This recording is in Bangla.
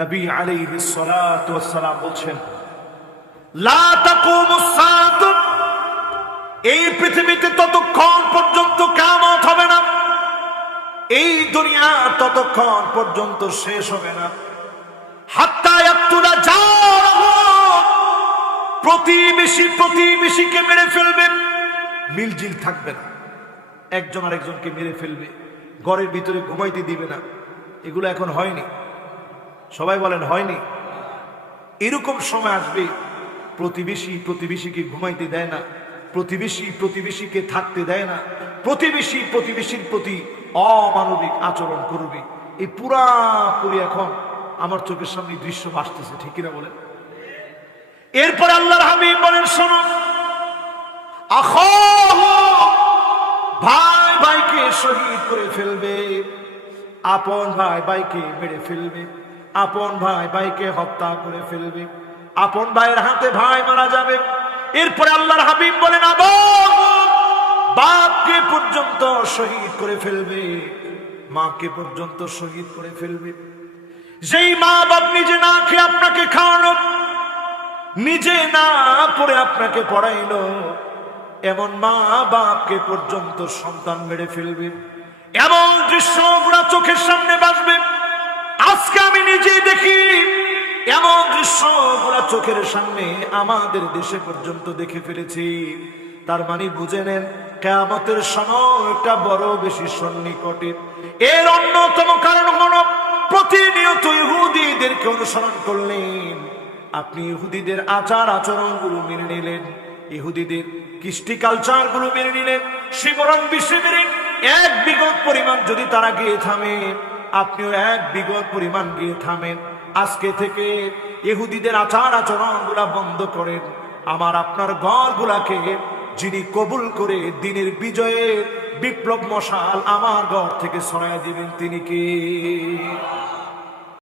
নবী আলাইহিস সালাতু ওয়াস সালাম বলছেন, লা তাকুমুস সাআতু এই পৃথিবীতে ততক্ষণ পর্যন্ত কামত হবে না। এই দুনিয়া ততক্ষণ পর্যন্ত শেষ হবে না। হাত্তা ইয়াকতুলা প্রতিবেশী প্রতিবেশীকে মেরে ফেলবে, মিলজিল থাকবে না। একজন আরেকজনকে মেরে ফেলবে, ঘরের ভিতরে ঘুমাইতে দিবে না। এগুলো এখন হয়নি। সবাই বলেন, হয়নি। এরকম সময় আসবে, প্রতিবেশী প্রতিবেশীকে ঘুমাইতে দেয় না, প্রতিবেশী প্রতিবেশীকে থাকতে দেয় না, প্রতিবেশী প্রতিবেশীর প্রতি অমানবিক আচরণ করবে। এই পুরাপুরি এখন আমার চোখের সামনে দৃশ্য ভাসতেছে, ঠিক কিনা বলেন? এরপরে আল্লাহর হাবিব বলেন, শোনো। ভাই ভাইকে শহীদ করে ফেলবে, আপন ভাই ভাইকে মেরে ফেলবে। আপন ভাই ভাইকে হত্যা করে ফেলবে। আপন ভাইয়ের হাতে ভাই মারা যাবে। এরপরে আল্লাহর হাবিব বলেন বাপকে পর্যন্ত শহীদ করে ফেলবে। মাকে পর্যন্ত শহীদ করে ফেলবে। যেই মা বাপ নিজে না খেয়ে আপনাকে খাওয়ানো নিজে না পড়ে আপনাকে পড়াইল, এমন মা বাপকে পর্যন্ত সন্তান মেরে ফেলবে। এমন দৃশ্য ওরা চোখের সামনে আমি নিজে দেখি, এমন দৃশ্য ওরা চোখের সামনে আমাদের দেশে পর্যন্ত দেখে ফেলেছি। তার মানে বুঝে নেন, কেয়ামতের সময়টা বড় বেশি সন্নিকটে। এর অন্যতম কারণ হলো, প্রতিনিয়ত ইহুদিদেরকে অনুসরণ করলেন। আপনি ইহুদিদের আচার আচরণগুলো মেনে নিলেন, ইহুদিদের কৃষ্টি কালচারগুলো মেনে নিলেন শিবরণ বিশ্বে এক বিগত পরিমাণ যদি তারা গিয়ে থামে আপনিও এক বিগত পরিমাণ গিয়ে থামেন। আজকে থেকে এহুদিদের আচার আচরণগুলা বন্ধ করেন। আমার আপনার ঘরগুলাকে যিনি কবুল করে দিনের বিজয়ের বিপ্লব মশাল আমার ঘর থেকে সরাই দিবেন। তিনি কি?